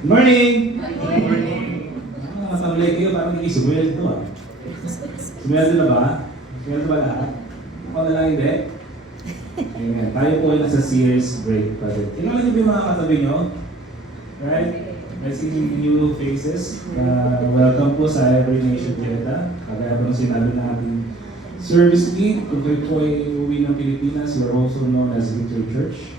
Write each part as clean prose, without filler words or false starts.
Morning! Good morning. Nasamlay kayo, parang nag-isubwel ito ah. Sumweldo na ba? Sumweldo ba lahat? Ako na lang hindi? Amen. Tayo po ay nasa series break pa rin. Tingnan niyo ba yung mga katabi nyo? Right? I see new faces. Welcome po sa Every Nation Dieta. Kagaya po nung sinabi natin, service lead. Kung kayo po ay uwi ng Pilipinas, we're also known as Victory Church.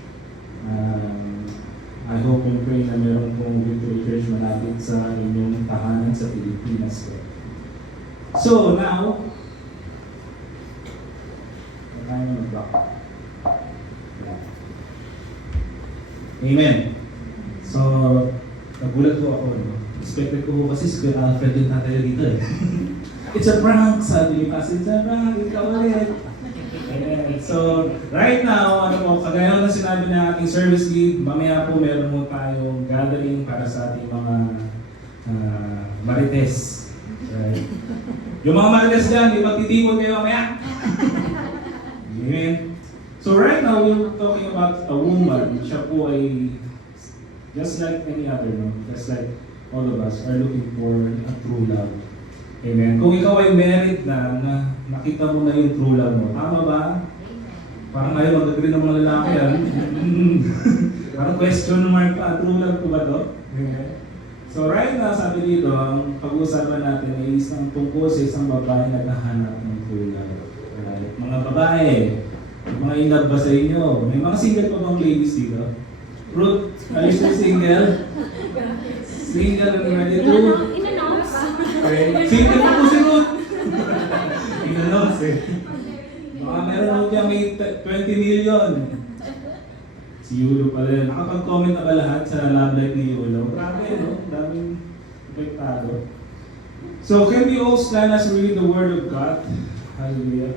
I hope and pray na meron pong Victory Church malapit sa inyong tahanan sa Pilipinas. So now, tayo mag-block. Amen. So, nagulat po ako. No? Expected ko po kasi si Kuya Alfred yung tatay dito eh. It's a prank, sabi ni Pastor. It's a prank, ikaw ulit. Amen. So, right now, kagaya na sinabi na ating service lead, mamaya po meron mo tayong gathering para sa ating mga marites. Right? Yung mga marites dyan, may magtitipon kayo mamaya. Amen. So right now, we're talking about a woman. Siya po ay just like any other, no? Just like all of us are looking for a true love. Amen. Kung ikaw ay married na nakita mo na yung true love mo, tama ba? Parang ngayon mag-agree ng mga lalaki yan. Parang question mark pa, true love ko ba to? Amen. So right now, sabi dito, ang pag-uusapan natin ay isang tungkol sa isang babae na naghahanap ng true love. Right? Mga babae, mga inlove ba sa inyo? May mga single pa bang ladies dito? Ruth, are you still single? Single and ready to? Okay. Single na po si Ruth. In-announce eh. Baka meron ako dyan may 20 million. Si Yulo pala yun. Nakapag-comment na ba lahat sa love life ni Yulo? Grabe, no? Daming epektado. So, can we all stand as we read the Word of God? Hallelujah.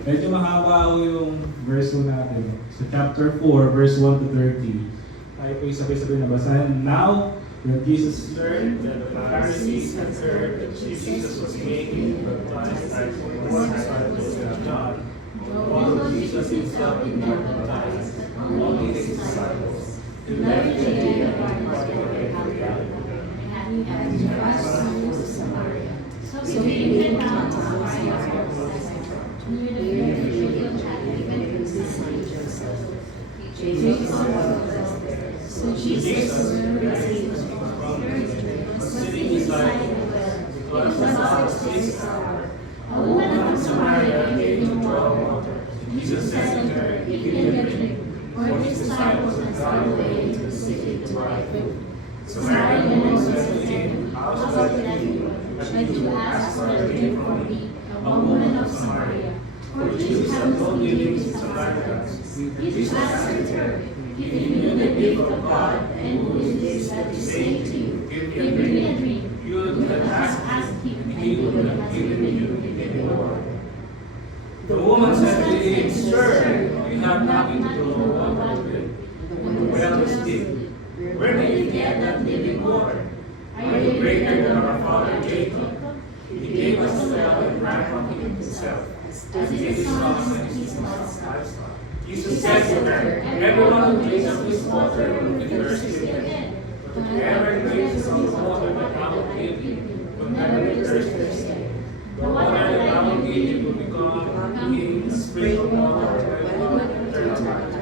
Medyo mahaba ako yung verse mo natin. So, chapter 4, verse 1 to 30. Tayo po sabay-sabay na basahin. Now, when Jesus learned that the Pharisees had heard that Jesus was making baptized as one disciples of John, although Jesus himself did not baptize, only his disciples, he left Judea and departed for Galilee, and he passed through Samaria. So he went down to Samaria near the field of Joseph. So Jesus received sitting beside the well. It was about the sixth hour. A woman from Samaria came to draw water. Jesus said to her, "Give me a drink," for his disciples had gone away to the city to buy food. Samaritan woman said to him, "How shall I get you that you ask for a drink from me, a woman of Samaria?" For Jews have no dealings with Samaritans. Jesus answered her, "If you knew the gift of God, and who is this that is saying to you, 'Give me a drink,' you would have asked him, and he would have given you living water." The woman said to him, "Sir, you have nothing to draw water with. The well is deep. Where do you get that living water? Are you greater than our father Jacob? He gave us the well and drank from it himself, as did his sons and his livestock." Jesus said to her, "Everyone who drinks of this water will be thirsty again. But whoever drinks of the water that I will give you will never be thirsty again. The water that I will give you will become in him a spring of water that will eternal life."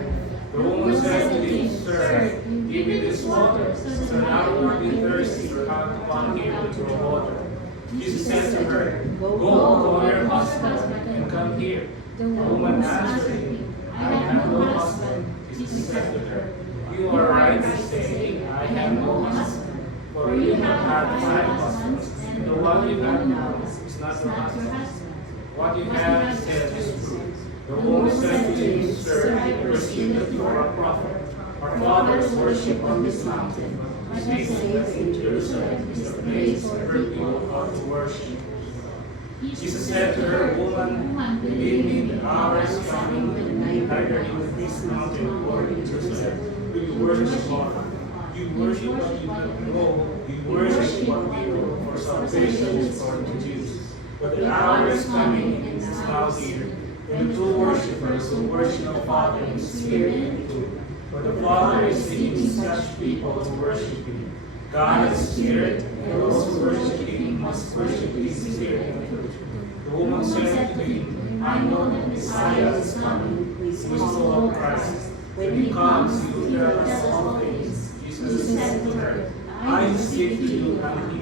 The woman said to him, "Sir, give me this water, so that I will not be thirsty or have to come here to draw water." Jesus said to her, "Go, call your husband and come here." The woman answered him, "I have no husband." Jesus said to her, "You are right in saying, 'I have no husband,' for you have had 5 husbands, and the one you have now is not your husband. What you have said is true." The woman said to him, "Sir, I perceive that you are a prophet. Our fathers worship on this mountain, but you say that in Jerusalem is the place where people ought to worship." Jesus said to her, "Woman, believe me, the hour is coming when neither in this mountain or in Jerusalem will you worship God. You worship what you don't know, you worship what we know, for salvation is for the Jews. But the hour is coming and is now here, when the true worshippers will worship the Father in spirit and truth. For the Father is seeking such people to worship Him. God is spirit, and those who worship Him must worship Him in spirit and truth. The woman said to Him, I know that Messiah is coming, who is called Christ. When He comes, He will tell us all things. Jesus said to her, I speak to you and He.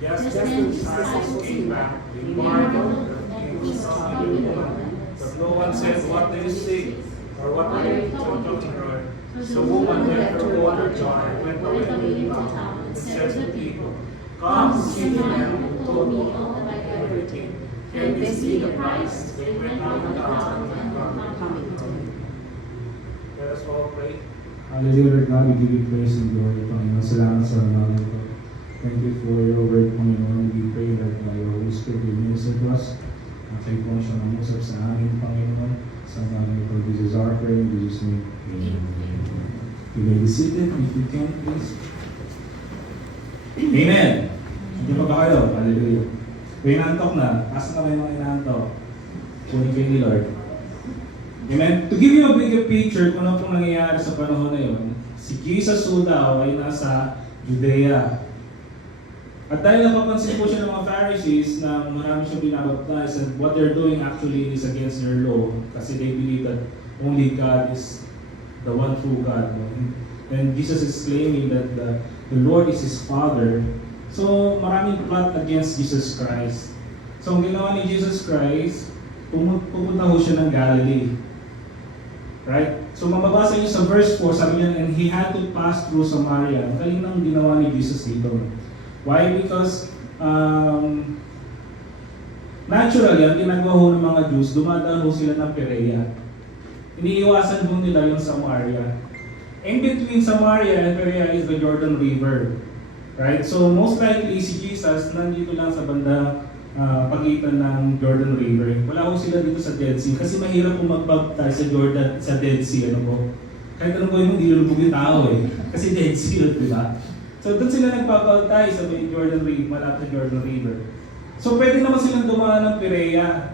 Just then the disciples came back. They marveled and we saw the woman. But no one said, what do you see? Or what are you talking about? So the woman left her water jar, went away into town, and said to the people, come see the man who told me all about everything. Can this be the Christ? They went out of the town and were not coming to him. Let us all pray. Hallelujah, Lord God, we give you praise and glory, Panginoon. Salamat sa namin ko. Thank you for your word, Panginoon. We pray that your Holy Spirit will minister to us. Kayo po siya namusap sa amin, Panginoon. Sa namin ko, this is our prayer in Jesus' name. Amen. You may be seated if you can, please. Amen. Hindi pa ba kayo? Hallelujah. Kung inaantok na, asa na kayo mga inaantok? Kunin kayo ni Lord. Amen. To give you a bigger picture kung ano pong nangyayari sa panahon na yun, si Jesus daw ay nasa Judea. At dahil napapansin po siya ng mga Pharisees na marami siyang binabaptize and what they're doing actually is against their law kasi they believe that only God is the one true God. And Jesus is claiming that the Lord is His Father. So maraming plot against Jesus Christ. So ang ginawa ni Jesus Christ, pumunta ho siya ng Galilee. Right? So mababasa niyo sa verse 4, sabi niya, and He had to pass through Samaria. Ang galing ng ginawa ni Jesus dito. Why? Because naturally, ang ginagawa ho ng mga Jews, dumadaan ho sila ng Perea. Iniiwasan ho nila yung Samaria. In between Samaria and Perea is the Jordan River. Right? So most likely si Jesus nandito lang sa banda pagitan ng Jordan River. Wala ho sila dito sa Dead Sea kasi mahirap po mag-baptize sa Dead Sea. Ano po? Kahit anong gawin mo, hindi lulubog yung tao eh. Kasi Dead Sea, di ba? So doon sila nagpapaltay sa may Jordan River, malapit sa Jordan River. So pwede naman silang dumaan ng Perea.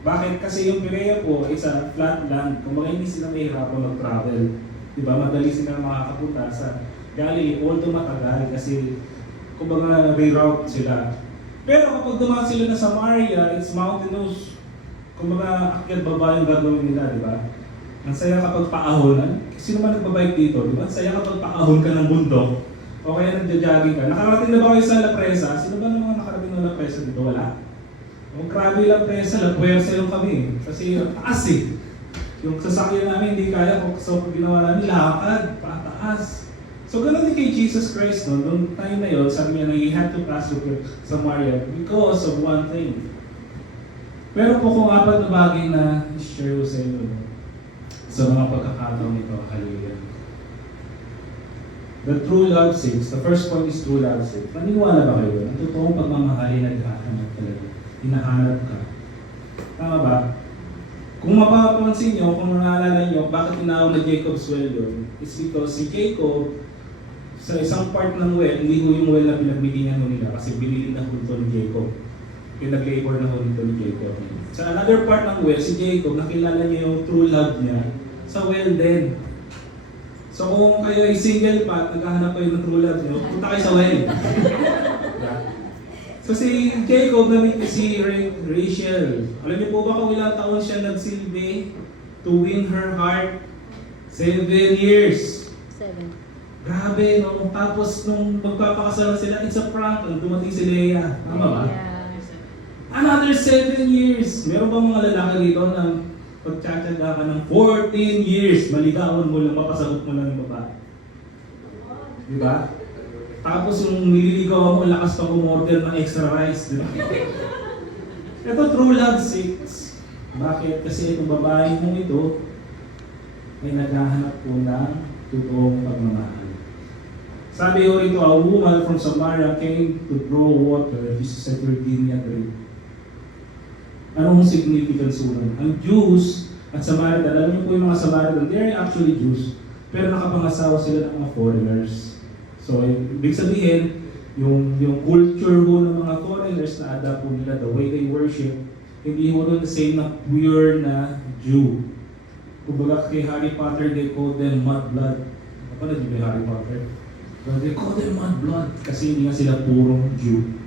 Bakit? Kasi yung Perea po is a flat land. Kumbaga hindi sila mahirapan mag-travel. Diba? Madali sila makakapunta sa Galilee, although matagal kasi kumbaga reroute sila. Pero kapag dumaan sila na Samaria, it's mountainous. Kumbaga akyat baba yung gagawin nila, di ba? Ang saya kapag paahonan. Sino man nagbabike dito, di ba? Ang saya kapag paahon ka ng bundok. O kaya nagja-jogging ka. Nakarating na ba kayo sa La Presa? Sino ba ng mga nakarating na La Presa dito? Wala. O grabe La Presa, La Puersa yung kami. Kasi taas eh. Yung sasakyan namin hindi kaya kung so ginawa namin lakad, pataas. So ganoon din kay Jesus Christ no? Noong time na yun, sabi niya na he had to pass through Samaria because of one thing. Pero po kung apat na bagay na i-share ko sa inyo sa mga pagkakataon nito, hallelujah. The true love saves. The first point is true love saves. Naniniwala ba kayo? Ang totoong pagmamahali naghahanap talaga. Hinahanap ka. Tama ba? Kung mapapansin nyo, kung naalala nyo, bakit tinawag na Jacob's well yun? It's because si Jacob, sa isang part ng well, hindi ko yung well na pinagbigyan nila kasi binili na ito ni Jacob. Pinag-labor na ito ni Jacob. Sa another part ng well, si Jacob, nakilala niya yung true love niya sa well din. So kung kayo ay single pa, naghahanap kayo ng true love niyo, punta kayo sa well. So si Jacob namit si Rachel. Alam niyo po ba kung ilang taon siya nagsilbi to win her heart? 7 years. 7. Grabe, no? Tapos nung magpapakasal sila, it's a prank. Dumating si Leia. Tama ba? Another 7 years. Meron ba mga lalaki dito na pagtsatsaga ka ng 14 years, maligawan mo lang, mapasagot mo lang yung babae? Diba? Tapos yung nililigawan mo, lakas pa kumorder ng extra rice. Diba? Ito true love 6. Bakit? Kasi itong babae mo ito ay naghahanap po ng totoong pagmamahal. Sabi ko rito, a woman from Samaria came to draw water. Jesus said, give me a drink. Anong significance nun? Ang Jews at Samaritan, alam niyo po yung mga Samaritan, they're actually Jews, pero nakapangasawa sila ng mga foreigners. So, ibig sabihin, yung culture ho ng mga foreigners na adapt po nila, the way they worship, hindi ho doon the same na pure na Jew. Kumbaga kay Harry Potter, they call them mudblood. Napanood niyo ba yung Harry Potter? But they call them mudblood kasi hindi nga sila purong Jew.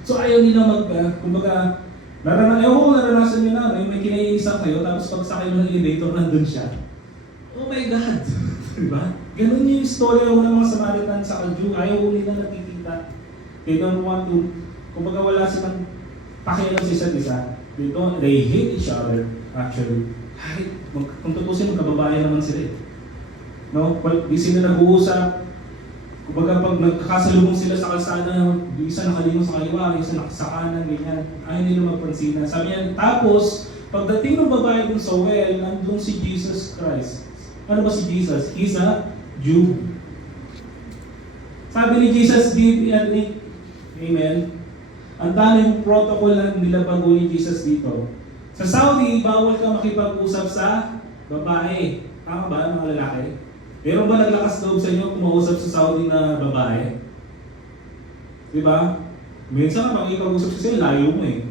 So ayaw nila kumbaga, naranasan nyo na, may kinaiisang kayo, tapos pag sakay mo ng elevator, nandun siya. Oh my God! Diba? Ganun yung istorya ng mga Samaritan sa Jew. Ayaw nila nakikita. They don't want to, kumbaga wala silang pakialam sa isa't isa. They hate each other, actually. Kung tutusin, magkababayan naman sila eh. No? Di sila nag-uusap. Kumbaga pag nagkakasalubong sila sa kalsada, yung isa nakalingon sa kaliwa, yung isa sa kanan, ganyan. Ayaw nila magpansinan. Sabi niya, tapos, pagdating ng babae dun sa well, nandun si Jesus Christ. Ano ba si Jesus? He's a Jew. Sabi ni Jesus, amen, ang daming protocol na nilabago ni Jesus dito. Sa Saudi, bawal ka makipag-usap sa babae. Tama ba, mga lalaki? Meron ba naglakas loob sa inyo kumausap sa Saudi na babae? Diba? Minsan nga makikipag-usap siya, layo mo eh.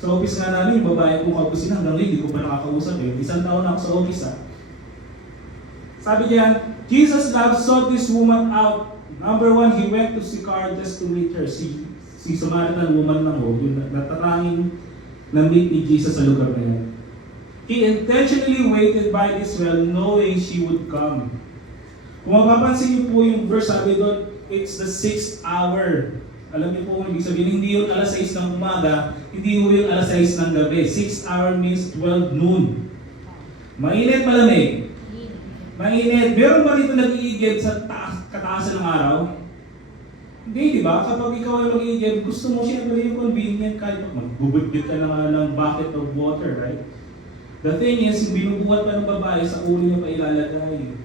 Sa office nga namin, yung babae ko kapusin hanggang ngayon, hindi ko pa nakakausap eh. 1 taon na ako sa office ah. Sabi niya, Jesus love sought this woman out. Number 1, he went to Sychar just to meet her. Si Samaritan woman lang ho, yung natatanging na-meet ni Jesus sa lugar na yan. He intentionally waited by this well knowing she would come. Kung mapapansin niyo po yung verse, sabi doon, it's the 6th hour. Alam niyo po kung ibig sabihin, hindi yun alas 6 ng umaga, hindi yun alas 6 ng gabi. 6 hour means 12 noon. Mainit, malamig. Mainit. Meron ba dito nag-iigib sa kataasan ng araw? Hindi, di ba? Kapag ikaw ay mag-iigib, gusto mo siyempre yung convenient kahit magbubudbit ka ng bucket of water, right? The thing is, binubuhat pa ng babae sa ulo niya pa ilalagay.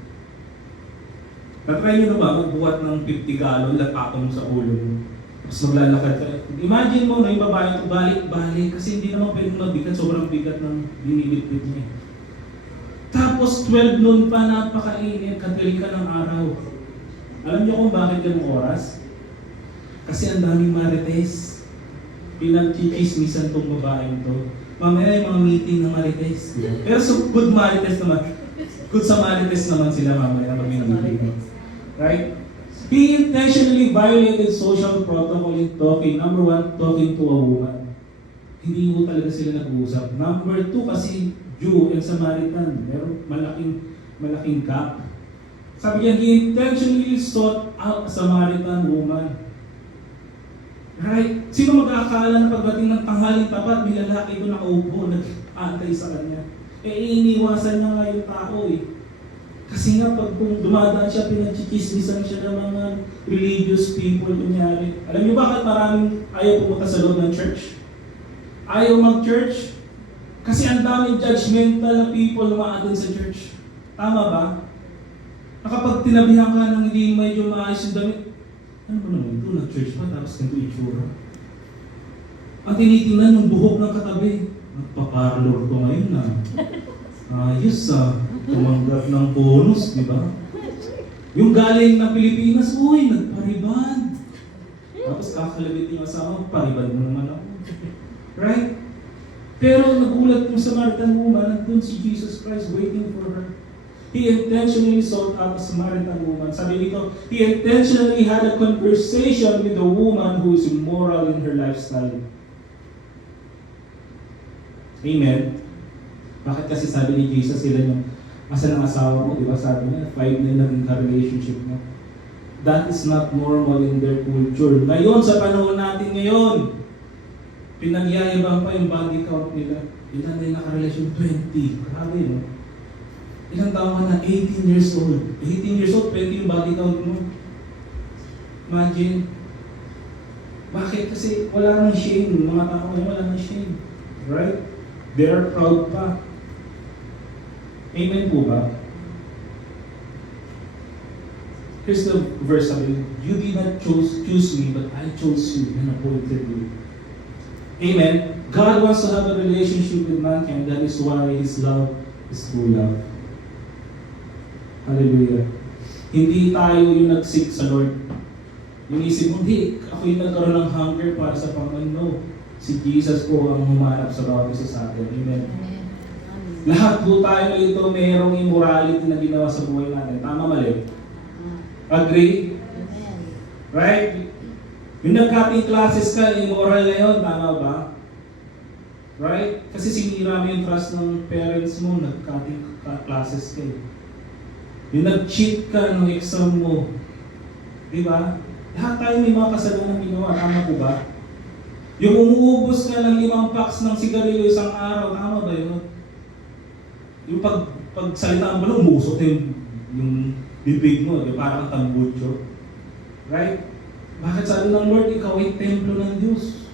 Natry nyo na ba magbuhat ng 50 gallon, lapatong mo sa ulo mo? Tapos maglalakad ka. Imagine mo na yung babae ito balik-balik kasi hindi naman pwedeng mabigat, sobrang bigat ng binibit-bit niya. Tapos 12 noon pa, napakainit, katiling ka ng araw. Alam niyo kung bakit ganung oras? Kasi ang daming marites. Pinag-chichismisan tong babaeng to. Mamaya yung mga meeting ng marites. Pero so good marites naman. Good sa marites naman sila mamaya na mag-meeting. Right? He intentionally violated social protocol in talking. Number 1, talking to a woman. Hindi mo talaga sila nag-uusap. Number 2, kasi Jew and Samaritan. Meron malaking gap. Sabi niya, he intentionally sought out a Samaritan woman. Right? Sino mag-aakala na pagdating ng tanghaling tapat, may lalaki doon nakaupo, nag-aantay sa kanya. Iniiwasan niya nga yung tao eh. Kasi nga pag kung dumadaan siya, pinag-chichismisan siya ng mga religious people kunyari. Alam niyo bakit maraming ayaw pumunta sa loob ng church? Ayaw mag-church? Kasi ang daming judgmental na people na ma-attend sa church. Tama ba? Nakapag tinabihan ka ng hindi medyo maayos yung damit, ano ba naman ito? Nag-church pa tapos ganito itsura. Ang tinitingnan yung buhok ng katabi. Nagpaparlor to ngayon na. Ayos tumanggap ng bonus, di ba? Yung galing na Pilipinas, uy, nagpariban. Tapos kakalabit yung asawa, pariban mo naman ako. Right? Pero nagulat yung Samaritan woman, nandun si Jesus Christ waiting for her. He intentionally sought out a Samaritan woman. Sabi dito, he intentionally had a conversation with a woman who is immoral in her lifestyle. Amen? Bakit kasi sabi ni Jesus sila yung asan ang asawa mo, di ba? Sabi niya, 5 na naging ka-relationship mo. That is not normal in their culture. Ngayon, sa panahon natin ngayon, pinagyayabang pa yung body count nila. Ilan na yung naka-relation? 20. Grabe, no? Ilang taon ka na? 18 years old. 18 years old, 20 yung body count mo. Imagine. Bakit? Kasi wala nang shame. Mga tao ngayon, wala nang shame. Right? They are proud pa. Amen po ba? Here's the verse sabi, you did not choose me, but I chose you and appointed you. Amen. God wants to have a relationship with mankind. That is why His love is true love. Hallelujah. Hindi tayo yung nag-seek sa Lord. Yung isip mo, hindi, ako yung nagkaroon ng hunger para sa Panginoon. No. Si Jesus po ang humanap sa bawat isa sa atin. Amen. Amen. Lahat po tayo ito mayroong immorality na ginawa sa buhay natin. Tama, mali? Agree? Right? Yung nag-cutting classes ka, immoral na yun. Tama ba? Right? Kasi sinira mo yung trust ng parents mo, nag-cutting classes ka eh. Yung nag-cheat ka ng exam mo. Di ba? Lahat tayo may mga kasalanan ginawa. Tama po ba? Yung umuubos ka ng 5 packs ng sigarilyo isang araw. Tama ba yun? Yung pagsalitaan mo lang, umusok na yung bibig mo. Di ba? Parang tambutso. Right? Bakit sabi ng Lord, ikaw ay templo ng Diyos?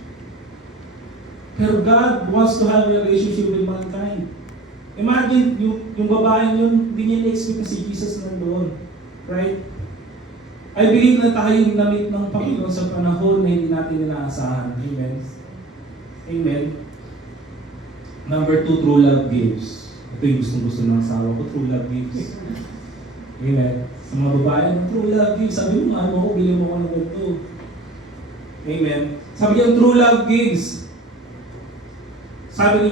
Pero God wants to have a relationship with mankind. Imagine, yung babaeng yun, hindi niya na-expect na si Jesus nandoon. Right? I believe na tayo yung namit ng Panginoon sa panahon na hindi natin inaasahan. Amen? Amen? Number 2, true love gives. Ito yung gustong-gusto ng asawa ko, true love gives. Amen? Sa mga babae, true love gives. Sabi mo, ano ko, bilhin mo ko ng ganito. Amen? Sabi niya, true love gives. Sabi ni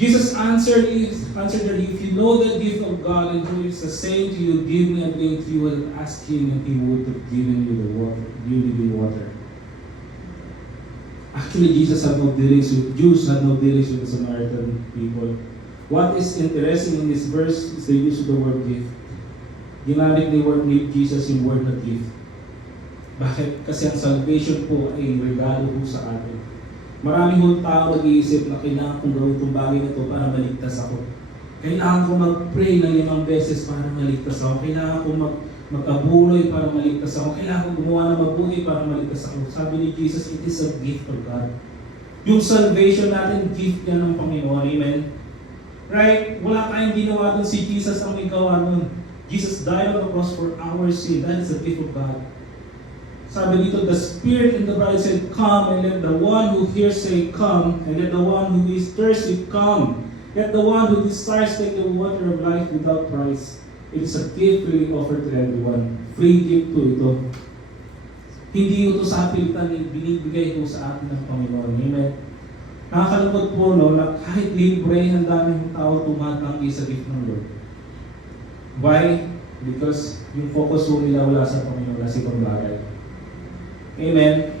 Jesus answered her, if you know the gift of God and who is the same to you, give me a drink, you will ask him and he would have given you the water, you living water. Actually, Jesus had no dealings with Jews, had no dealings with the Samaritan people. What is interesting in this verse is the use of the word gift. Ginamit ni Jesus yung word na gift. Bakit? Kasi ang salvation po ay regalo po sa atin. Maraming hong tao nag-iisip na kailangan kong gawin itong bagay na ito para maligtas ako. Kailangan kong mag-pray ng 5 beses para maligtas ako. Kailangan kong mag-abuloy para maligtas ako. Kailangan kong gumawa ng mabuti para maligtas ako. Sabi ni Jesus, it is a gift of God. Yung salvation natin, gift yan ng Panginoon. Amen? Right? Wala tayong ginawa dun. Si Jesus ang may gawa nun. Jesus died on the cross for our sin. That is a gift of God. Sabi dito, the Spirit and the bride said, come, and let the one who hears say, come, and let the one who is thirsty come. Let the one who desires take the water of life without price. It is a gift really offered to everyone. Free gift po ito. Hindi ito sa pilitan, binibigay po sa atin ng Panginoon. Amen. Nakakalungkot po no, na kahit libre, ang daming tao tumatanggi sa gift ng Lord. Why? Because yung focus po nila wala sa Panginoon, wala sa ibang bagay. Amen.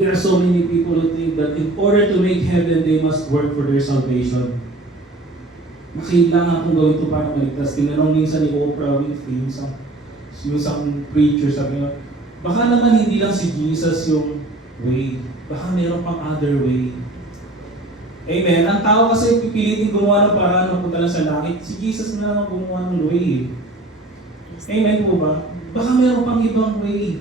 There are so many people who think that in order to make heaven, they must work for their salvation. Kailangan kong gawin ito para maligtas. Tinanong minsan ni Oprah Winfrey, yung isang preacher, sabi niya, baka naman hindi lang si Jesus yung way. Baka meron pang other way. Amen. Ang tao kasi pipilitin gumawa ng paraan mapunta lang sa langit. Si Jesus na naman gumawa ng way. Amen po ba? Baka meron pang ibang way.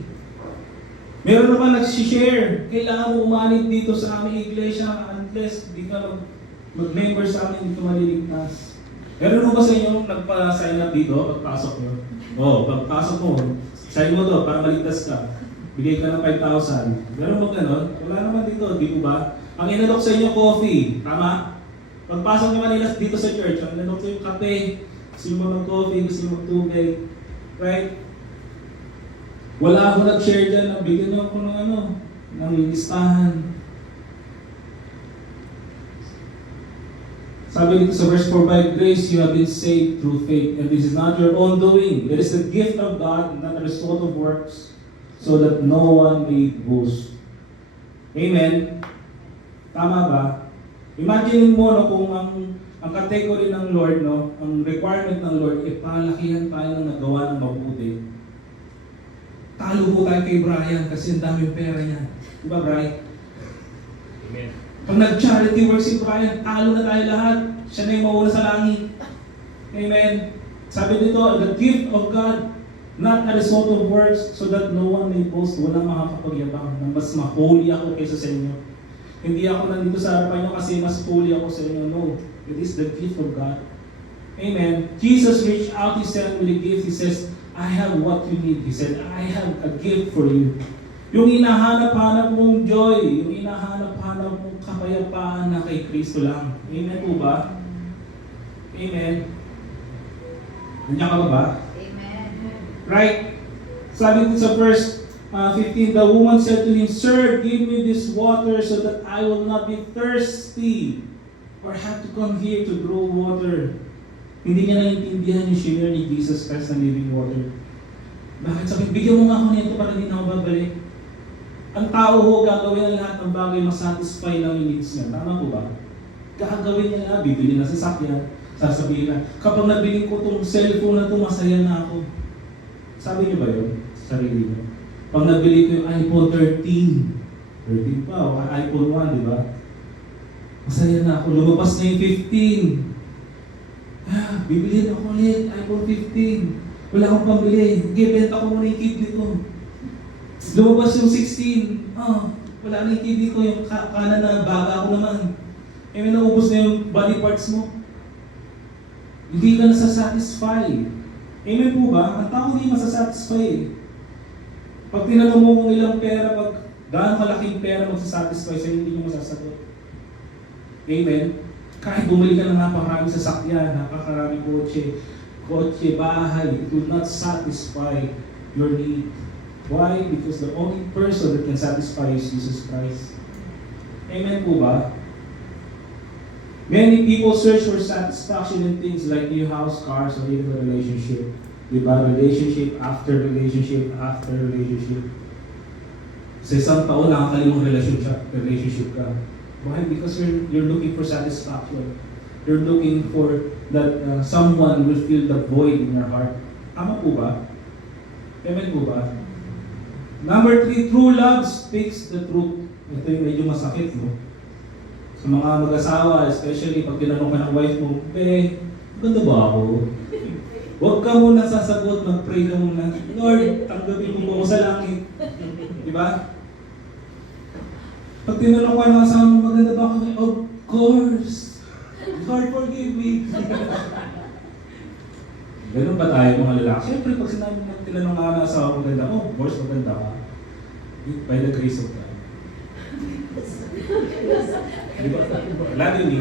Meron naman nagsishare, kailangan mo umanit dito sa aming iglesia unless di ka mag-member sa amin, hindi ka maliligtas. Meron mo ba sa inyo nagpa-sign up dito, pagpasok nyo? Pagpasok mo, sign mo to para maligtas ka. Bigay ka ng 5,000. Meron mo ganon? Wala naman dito, di ba? Ang inalok sa inyo, coffee. Tama? Pagpasok naman nila dito sa church, ang inalok sa inyo, kape. Gusto nyo mag-coffee, gusto nyo mag-tubig. Right? Wala ako nag-share dyan, bigyan ako ng listahan. Sabi dito sa verse 4, by grace you have been saved through faith, and this is not your own doing. It is the gift of God, not a result of works, so that no one may boast. Amen? Tama ba? Imagine mo kung ang category ng Lord, ang requirement ng Lord, palakihan tayo ng nagawa ng mabuti. Talo po tayo kay Brian kasi ang daming pera niya. Diba, Brian? Amen. Pag nag-charity work si Brian, talo na tayo lahat. Siya na yung mauna sa langit. Amen. Sabi dito, the gift of God, not a result of works, so that no one may boast. Walang makakapagyabang na mas ma-holy ako kaysa sa inyo. Hindi ako nandito sa harapan nyo kasi mas holy ako sa inyo. No. It is the gift of God. Amen. Jesus reached out His hand with a gift. He says, I have what you need. He said, I have a gift for you. Yung hinahanap-hanap mong joy, yung hinahanap-hanap mong kapayapaan na kay Kristo lang. Amen po ba? Amen. Nandiyan ka ba? Amen. Right? Sabi dito sa verse 15, the woman said to him, Sir, give me this water so that I will not be thirsty or have to come here to draw water. Hindi niya naiintindihan yung share ni Jesus Christ na living water. Bakit sabi, bigyan mo nga ako nito para hindi na ako babalik. Ang tao ho, gagawin ang lahat ng bagay masatisfy lang yung needs niya. Tama po ba? Gagawin niya na, bibili na sasakyan, sasabihin na, kapag nabili ko itong cellphone na ito, masaya na ako. Sabi niyo ba yun sa sarili niyo? Pag nabili ko yung iPhone 13 pa, o iPhone 1, di ba? Masaya na ako. Lumabas na yung 15. Bibili na ako ulit, iPhone 15. Wala akong pambili. Benta ko muna yung kidney ko. Lumabas yung 16. Wala na yung kidney ko. Yung kanan na baga ako naman. May naubos na yung body parts mo. Hindi ka nasasatisfy. Amen po ba? Ang tao hindi masasatisfy. Pag tinanong mo kung ilang pera, pag gaano kalaking pera magsasatisfy sa'yo, hindi mo masasagot. Amen? Kahit bumili ka ng napakaraming sasakyan, napakaraming kotse, bahay, it will not satisfy your need. Why? Because the only person that can satisfy is Jesus Christ. Amen po ba? Many people search for satisfaction in things like new house, cars, or even a relationship. Diba? Relationship after relationship after relationship. Sa isang taon, nakakalimang relationship ka. Why? Because you're looking for satisfaction. You're looking for that someone will fill the void in your heart. Tama po ba? Amen po ba? Number 3, true love speaks the truth. Ito yung medyo masakit, no? Sa mga mag-asawa, especially pag tinanong ka ng wife mo, ganda ba ako? Huwag ka muna sasagot, mag-pray ka muna. Lord, tanggapin mo ako sa langit. Diba? Pag tinanong ka ng asawa mo, maganda ba ako? Of course. Lord, forgive me. Ganun ba tayo mga lalaki? Siyempre, pag sinabi mo tinanong ka ng asawa mo, maganda, of course, maganda ka. By the grace of God. Diba? Lagi ni.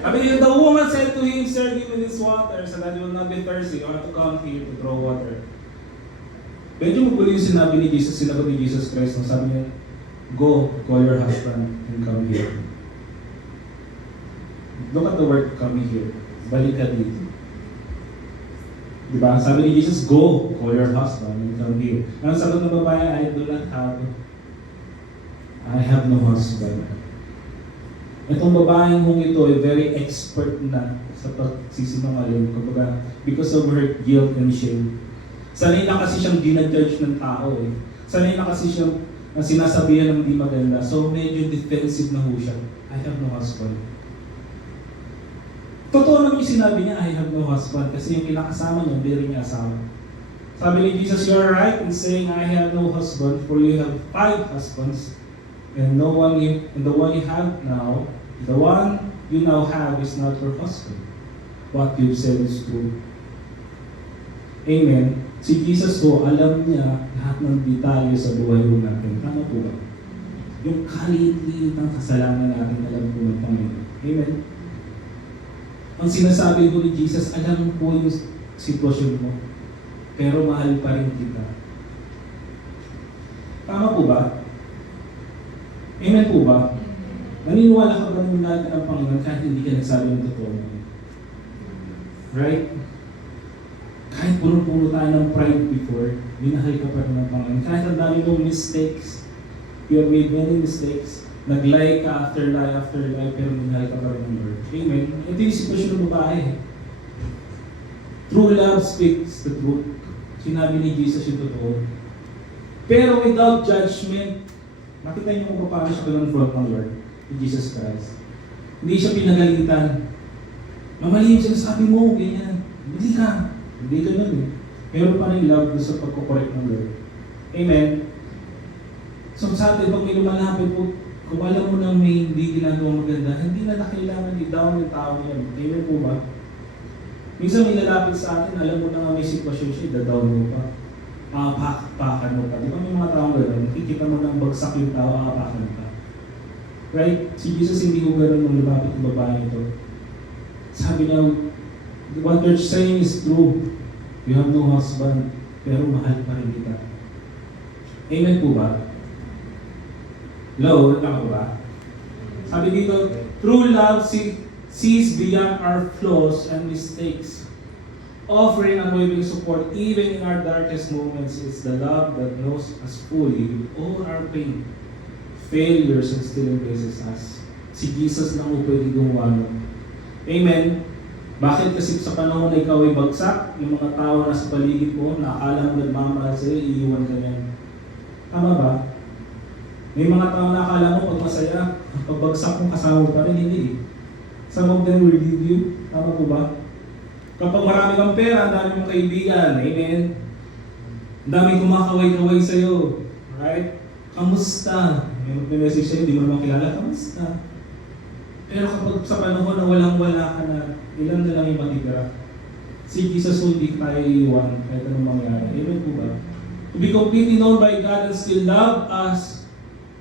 I mean, the woman said to him, "Sir, give me this water so that you will not be thirsty. I want to come here to draw water." Medyo magulo yung sinabi ni Jesus, sinagot ni Jesus Christ. Sabi niya, "Go, call your husband and come here." Look at the word "come here." Balik ka dito. Diba? Sabi ni Jesus, "Go, call your husband and come here." Ang sagot ng babae, I have no husband. Itong babaeng hong ito ay very expert na sa pagsisinungaling, kumbaga, because of her guilt and shame. Sanay na kasi siyang ginajudge ng tao eh. Sanay na kasi siyang sinasabihan ng hindi maganda. So medyo defensive na ho siya. I have no husband. Totoo naman yung sinabi niya, I have no husband, kasi yung kinakasama niya, hindi rin niya asawa. Sabi ni Jesus, you are right in saying, I have no husband, for you have 5 husbands. And the one you have now, the one you now have is not your husband. What you said is true. Amen. Si Jesus po, alam niya lahat ng detalye sa buhay po natin. Tama po ba? Yung kaliit-liit ng kasalanan natin, alam po ng Panginoon. Amen. Ang sinasabi po ni Jesus, alam po yung sitwasyon mo, pero mahal pa rin kita. Tama po ba? Amen po ba? Naniniwala ka ba ng lahat ng Panginoon kahit hindi ka nagsabi ng totoo? Right? Kahit puno-puno tayo ng pride before, minahal ka pa rin ng Panginoon. Kahit ang dami mong mistakes, you have made many mistakes, nag-lie ka after lie, pero minahal ka pa rin ng Lord. Amen? Ito yung sitwasyon ng babae. True love speaks the truth. Sinabi ni Jesus yung totoo. Pero without judgment, nakita niyo kung paano siya kinonfront ng Lord, ni Jesus Christ. Hindi siya pinagalitan. Mamali yung sinasabi mo, ganyan. Hindi ka nun eh. Meron pa rin love doon sa pagkukorek ng Lord. Amen? So sa atin, pag may lumalapit po, kung alam mo na may hindi ginagawa maganda, hindi na kailangan i-down yung tao yan. Amen po ba? Minsan may lalapit sa atin, alam mo na nga may sitwasyon siya, i-down mo pa. Aapakan mo pa. Di ba may mga taong gano'n? Nakikita mo ng bagsak yung tao, aapakan ka. Right? Si Jesus hindi ko gano'n nung lumapit ng babae ito. Sabi niya, what they're saying is true. You have no husband, pero mahal pa rin kita. Amen po ba? Hello, tama ba? Sabi dito, true love sees beyond our flaws and mistakes, offering unwavering support even in our darkest moments. It's the love that knows us fully with all our pain, failures, and still embraces us. Si Jesus lang po pwede gumawa nun. Amen. Bakit? Kasi sa panahon na ikaw ay bagsak, yung mga tao na sa paligid mo, na akala mo nagmamahal sa'yo, iiwan ka niyan. Tama ba? May mga tao na akala mo pag masaya, pag bagsak mo kasama pa rin, hindi. Some of them will leave you. Tama po ba? Kapag marami kang pera, ang dami mong kaibigan. Amen. Ang dami kumakaway-kaway sa'yo. Right? Kamusta? May mag-message sa'yo, di mo naman kilala. Kamusta? Pero kapag sa panahon na walang-wala ka na, ilan na lang yung matitira. Si Jesus hindi tayo iiwan kahit anong mangyari. Amen po ba? To be completely known by God and still love us,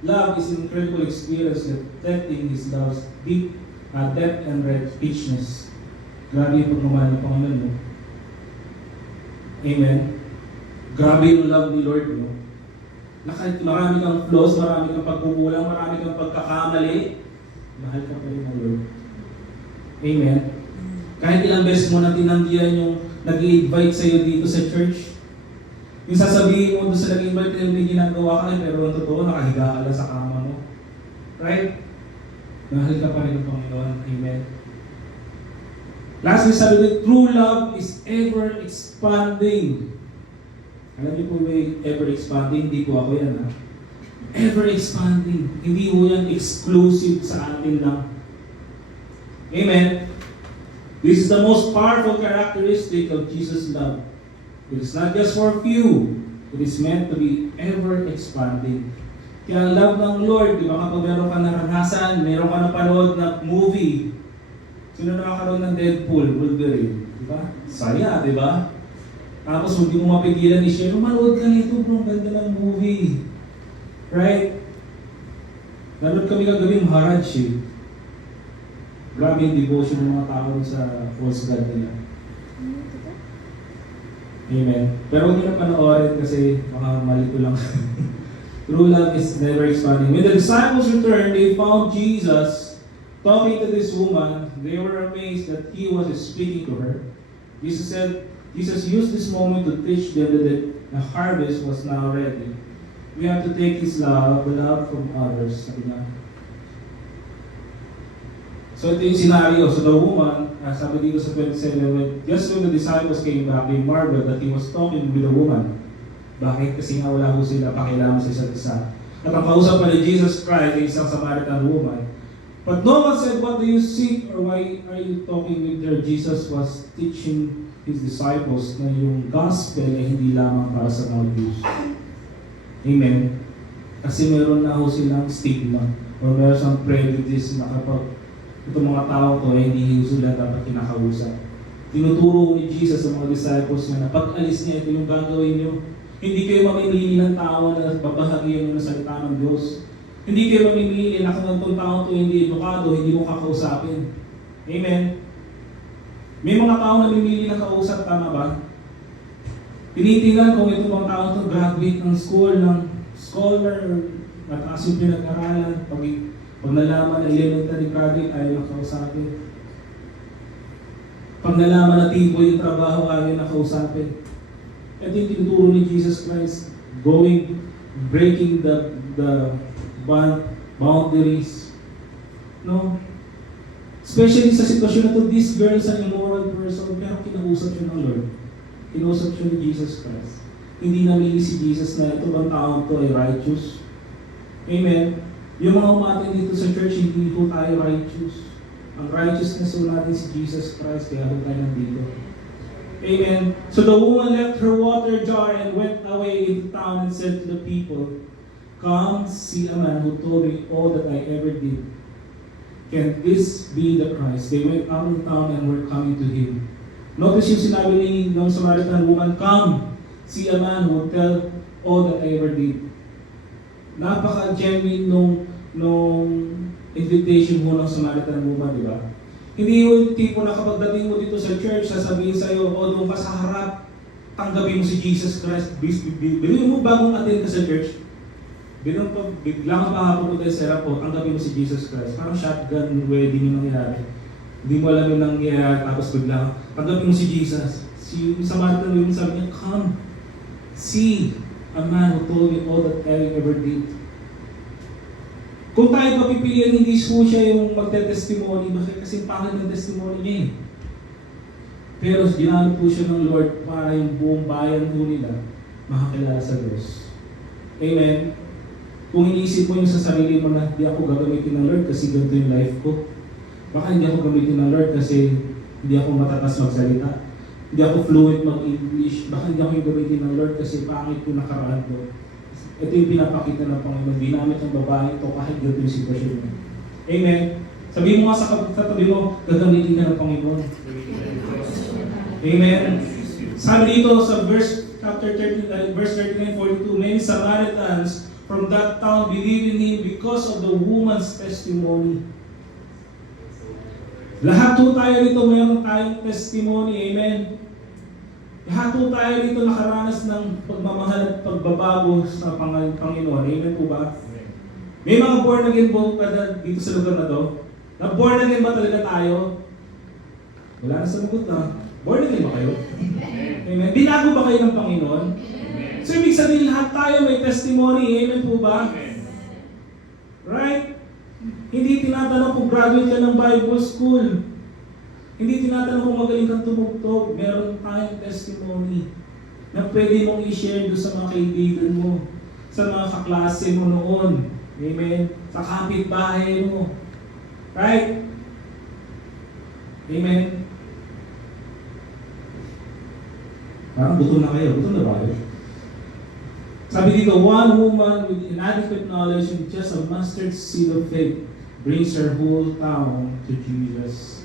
love is an incredible experience reflecting His love's deep depth and richness. Grabe yung pagmamahal ng Panginoon, no? Amen? Grabe yung love ni Lord, no? Na kahit marami kang flaws, marami kang pagkukulang, marami kang pagkakamali, mahal ka pa rin ng Lord. Amen? Kahit ilang beses mo na tinanggihan yung nag-i-invite sa'yo dito sa church, yung sasabihin mo doon sa nag-invite na may ginagawa ka, pero ang totoo, nakahiga ka lang sa kama mo. Right? Mahal ka pa rin ng Panginoon. Amen? Lastly, sabi ko, true love is ever expanding. Alam niyo po may ever expanding? Hindi po ako yan, ha? Ever expanding. Hindi po yan exclusive sa atin lang. Amen? This is the most powerful characteristic of Jesus' love. It is not just for few. It is meant to be ever expanding. Kaya ang love ng Lord, di ba kapag meron ka naranasan, meron ka napanood na movie, sino nakakaroon ng Deadpool, Wolverine? Di ba? Saya, di ba? Tapos hindi mo mapigilan i-share, manood ka nito bro, ganda ng movie. Right? Nanood kami kagawin, Maharaj eh. Grabe yung devotion ng mga tao sa false God nila. Amen. Pero huwag nyo na panoorin kasi baka mali ko lang. True love is never expanding. When the disciples returned, they found Jesus talking to this woman. They were amazed that He was speaking to her. Jesus used this moment to teach them that the harvest was now ready. We have to take His love, the love from others. Sabi niya. So ito yung scenario. So the woman, sabi dito sa 27, just when the disciples came back, they marveled that He was talking with the woman. Bakit? Kasi nga wala ko sila pakialam sa isa't isa. At ang kausap pa ni Jesus Christ ay isang Samaritan woman. But no one said, what do you seek or why are you talking with her? Jesus was teaching His disciples na yung gospel ay hindi lamang para sa mga Jews. Amen? Kasi meron na ho silang stigma o meron silang prejudice na kapag itong mga tao to ay hindi sila dapat kinakausap. Tinuturo ni Jesus sa mga disciples niya na pag alis niya, ito yung gagawin niyo. Hindi kayo mamimili ng tao na babahagian ng salita ng Diyos. Hindi kayo mamimili na kung itong tao to hindi edukado, hindi mo kakausapin. Amen? May mga tao na mamimili ng kausap, tama ba? Tinitingnan kung itong mga tao to graduate ng school, ng scholar, mataas yung pinag-aralan, pag nalaman na elementary graduate, ayaw na kausapin. Pag nalaman na tipo yung trabaho, ayaw na kausapin. Ito yung tinuturo ni Jesus Christ, breaking the boundaries. No? Especially sa sitwasyon na to, this girl is an immoral person, pero kinausap siya ng Lord. Kinausap siya ni Jesus Christ. Hindi namili si Jesus na ito bang taong to ay righteous. Amen? Yung mga umatin dito sa church, hindi po tayo righteous. Ang righteousness po natin si Jesus Christ, kaya po tayo nandito. Amen. So the woman left her water jar and went away into town and said to the people, come see a man who told me all that I ever did. Can this be the Christ? They went out of town and were coming to Him. Notice yung sinabi ni ng Samaritan woman, come see a man who will tell all that I ever did. Napaka-genuine nung invitation mo ng Samaritan woman, di ba? Hindi yung tipo na kapag dating mo dito sa church, sasabihin sa'yo, o doon ka sa harap, tanggapin mo si Jesus Christ. Bilhin mo bagong attend ka sa church. bigla kang makapunta sa airport, tanggapin mo si Jesus Christ. Parang shotgun wedding yung nangyayari. Hindi mo alam yung nangyayari, tapos bigla, tanggapin mo si Jesus. Si Samaritan woman sabi niya, come, see a man who told me all that I ever did. Kung tayo papipilian, hindi po siya yung magte-testimony. Bakit? Kasi pangit ng testimony niya eh. Pero ginamit po siya ng Lord para yung buong bayan po nila makakilala sa Diyos. Amen? Kung iniisip mo yung sa sarili mo na hindi ako gagamitin ng Lord kasi ganito yung life ko. Baka hindi ako gamitin ng Lord kasi hindi ako matatas magsalita. Hindi ako fluent mag-English. Baka hindi ako yung gamitin ng Lord kasi pangit yung nakaraan ko. Ito yung pinapakita ng Panginoon. Ginamit ng babae ito kahit ganito yung sitwasyon mo. Amen? Sabihin mo nga sa tabi mo, gagamitin ka ng Panginoon. Amen? Sabi dito sa chapter 13, verse 39-42, many Samaritans from that town believed in Him because of the woman's testimony. Lahat po tayo dito, mayroon tayong testimony. Amen? Lahat po tayo dito nakaranas ng pagmamahal at pagbabago sa Panginoon. Amen po ba? May mga born again po dito sa lugar na to. Na born again ba talaga tayo? Wala na sa magot na. Born again ba kayo? Amen. Binago ba kayo ng Panginoon? So ibig sabihin lahat tayo may testimony. Amen po ba? Right? Hindi tinatanong kung graduate ka ng Bible school. Hindi tinatanong kung magaling kang tumugtog. Meron tayong testimony na pwede mong i-share doon sa mga kaibigan mo, sa mga kaklase mo noon. Amen? Sa kapitbahay mo. Right? Amen? Parang buto na kayo. Buto na ba kayo? Sabi dito, one woman with inadequate knowledge and just a mustard seed of faith brings her whole town to Jesus.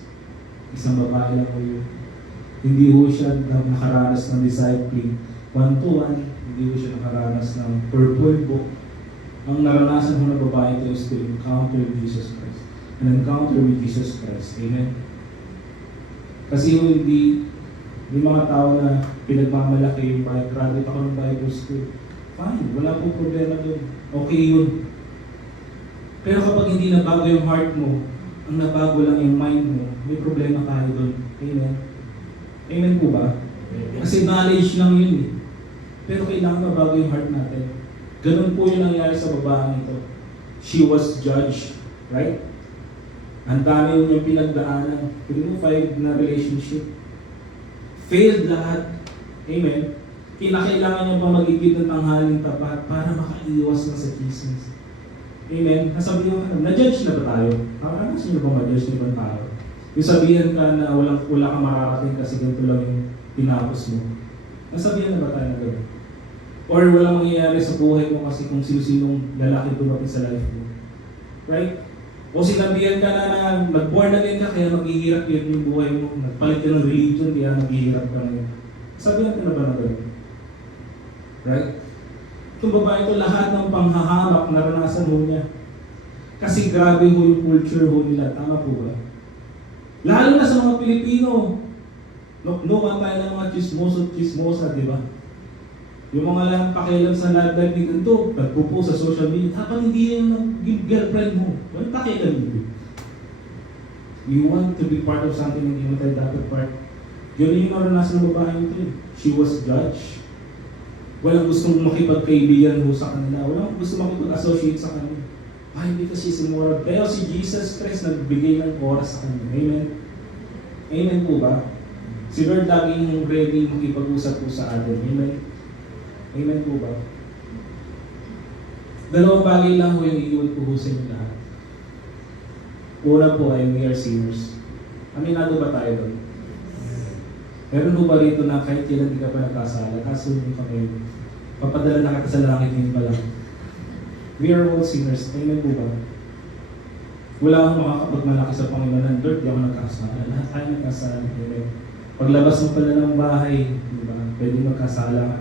Isang babae lang ko yun. Hindi ho siya nakaranas ng discipling one-to-one. Hindi ho siya nakaranas ng purple book. Ang naranasan ho ng babae ito is to encounter Jesus Christ. An encounter with Jesus Christ. Amen? Kasi ho hindi mga tao na pinagmamalaki yung graduate ako ng Bible school. Fine, wala po problema doon. Okay yun. Pero kapag hindi nabago yung heart mo, ang nabago lang yung mind mo, may problema tayo doon. Amen? Amen po ba? Kasi knowledge lang yun eh. Pero kailangan mabago yung heart natin. Ganun po yung nangyari sa babae nito. She was judged. Right? Ang dami yung pinagdaanan. 5 na relationship. Failed lahat. Amen? Kinakailangan niya pa magigit ng tanghaling tapat para makaiwas na sa chismis. Amen? Nasabi niyo ka, na-judge na ba tayo? Ano sa inyo ba ma-judge ng ibang tao? Yung sabihan ka na wala kang mararating kasi ganito lang yung tinapos mo. Nasabihan na ba tayo na gano'n? Or walang mangyayari sa buhay mo kasi kung sino-sinong lalaki dumating sa life mo. Right? O sinabihan ka na nag-born again ka kaya maghihirap yun yung buhay mo. Nagpalit ka ng religion kaya maghihirap ka ngayon. Sabihan ka na ba na gano'n? Right? Itong babae ito, lahat ng panghahamak naranasan ho niya. Kasi grabe ho yung culture ho nila. Tama po ba? Lalo na sa mga Pilipino. Nukan tayo ng mga chismosa, di ba? Yung mga lang pakialam sa love life ni ganito, nagpo-post sa social media, dapat hindi yung girlfriend mo. Walang pakialam mo. You want to be part of something hindi mo tayo dapat part. Yun yung naranasan ng babae ito. She was judged. Walang gustong makipagkaibigan mo sa kanila. Walang gustong makipag-associate sa kanila. Ay, hindi kasi si Mora. Pero si Jesus Christ nagbigay ng oras sa kanila. Amen? Amen po ba? Si Lord laging ready makipag-usap po sa atin. Amen? Amen po ba? Dalawang bagay lang po yung iiwan po sa inyo lahat. Una po ay we are sinners. Aminado ba tayo doon? Meron po ba rito na kahit kailan di ka pa nagkasala, kaso yung kami, papadala na kita sa langit ngayon pa lang. We are all sinners. Amen po ba? Wala akong makakapagmalaki sa Panginoon ng Lord, di ako nagkasala. Lahat tayo nagkasala. Amen. Paglabas mo pala ng bahay, di ba? Pwede magkasala ka.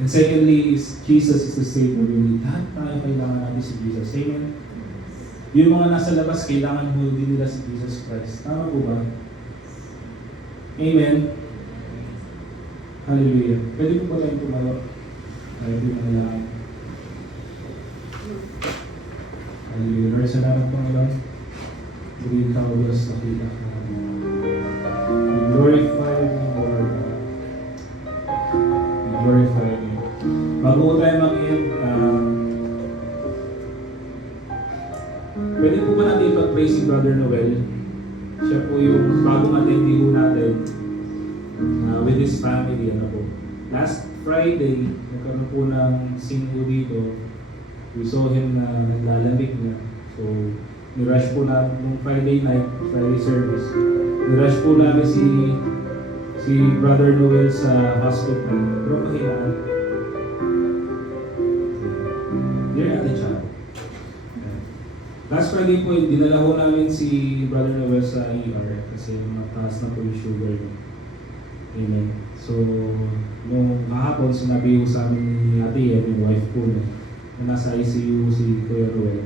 And secondly, is Jesus is the Savior. Lahat tayo kailangan natin si Jesus. Amen. Yung mga nasa labas, kailangan mo din nila si Jesus Christ. Tama po ba? Amen. Hallelujah. Pwede po ba tayong tumayo? Tayo din ang lahat. Hallelujah. Lord, salamat Panginoon. Purihin ka o Diyos sa pinak namin. We glorify you, Lord. We glorify you. Bago ko tayo mag-end, pwede po ba natin ipag-praise si Brother Noel? Siya po yung bagong attendee po natin with his family. Ano po. Last Friday, nagkaroon po ng singko dito. We saw him na naglalamig na. So, ni-rush po na nung Friday night, Friday service. Ni-rush po namin si Brother Noel sa hospital. Pero kahinaan. Dear Ate Charo. Last Friday po, dinala ho namin si Brother Noel sa ER kasi mataas na po yung sugar niya. Amen. So, nung kahapon, sinabi ko sa amin ni Ate Yen, yung wife ko, na nasa ICU si Kuya Noel.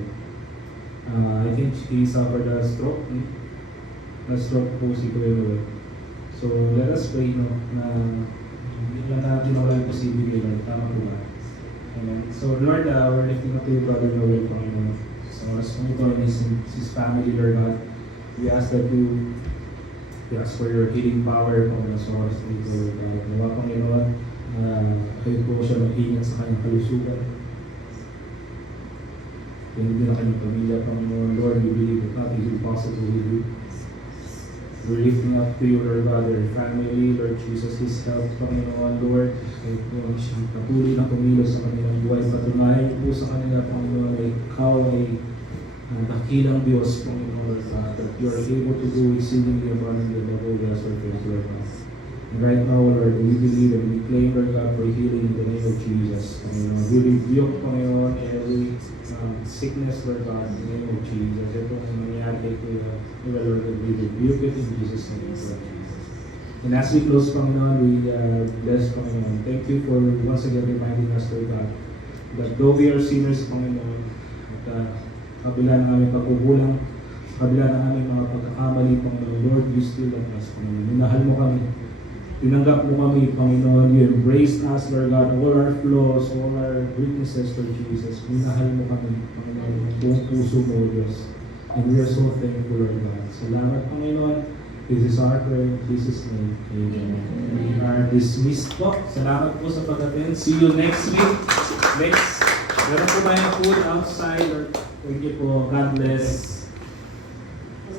I think he suffered a stroke. Na-stroke po si Kuya Noel. So, let us pray, no, na hindi lang natin wala yung posibility, Lord. Tama po ba? Amen. So, Lord, we're lifting up to you, Brother Noel, Panginoon. So, as kung ito his family, Lord God, we ask for your healing power, Panginoon, sa oras dito, Lord God. Nawa, Panginoon, kayo po siya mag-ingat sa kanyang kalusugan. Hindi na kanyang pamilya, Panginoon. Lord, we believe that nothing is impossible with you. We're lifting up to you, Lord God, their family, Lord Jesus, his health, Panginoon, Lord. Kayo po siyang patuloy na kumilos sa kanilang buhay. Patunayan po sa kanila, Panginoon, na ikaw ay dakilang Diyos, Panginoon, Lord God, that you are able to do exceedingly abundantly above all we ask or think, Lord God. And right now, Lord, we believe and we claim, Lord God, for healing in the name of Jesus. Panginoon, we rebuke, Panginoon, every sickness, Lord God, in the name of Jesus. Ito ang nangyayari kay Kuya Lord, we rebuke it in Jesus' name, Lord Jesus. And as we close, Panginoon, we bless, Panginoon. Thank you for once again reminding us, Lord God, that though we are sinners, Panginoon, at kabila ng aming pagkukulang, kabila ng aming mga pagkakamali, Panginoon, Lord, you still love us, Panginoon. Minahal mo kami. Tinanggap mo kami, Panginoon. You embraced us, Lord God, all our flaws, all our weaknesses, Lord Jesus. Minahal mo kami, Panginoon, buong puso mo, Diyos. And we are so thankful, Lord God. Salamat, Panginoon. This is our prayer in Jesus' name. Amen. We are dismissed po. Salamat po sa pag-attend. See you next week. Meron po tayong food outside. Thank you po. God bless.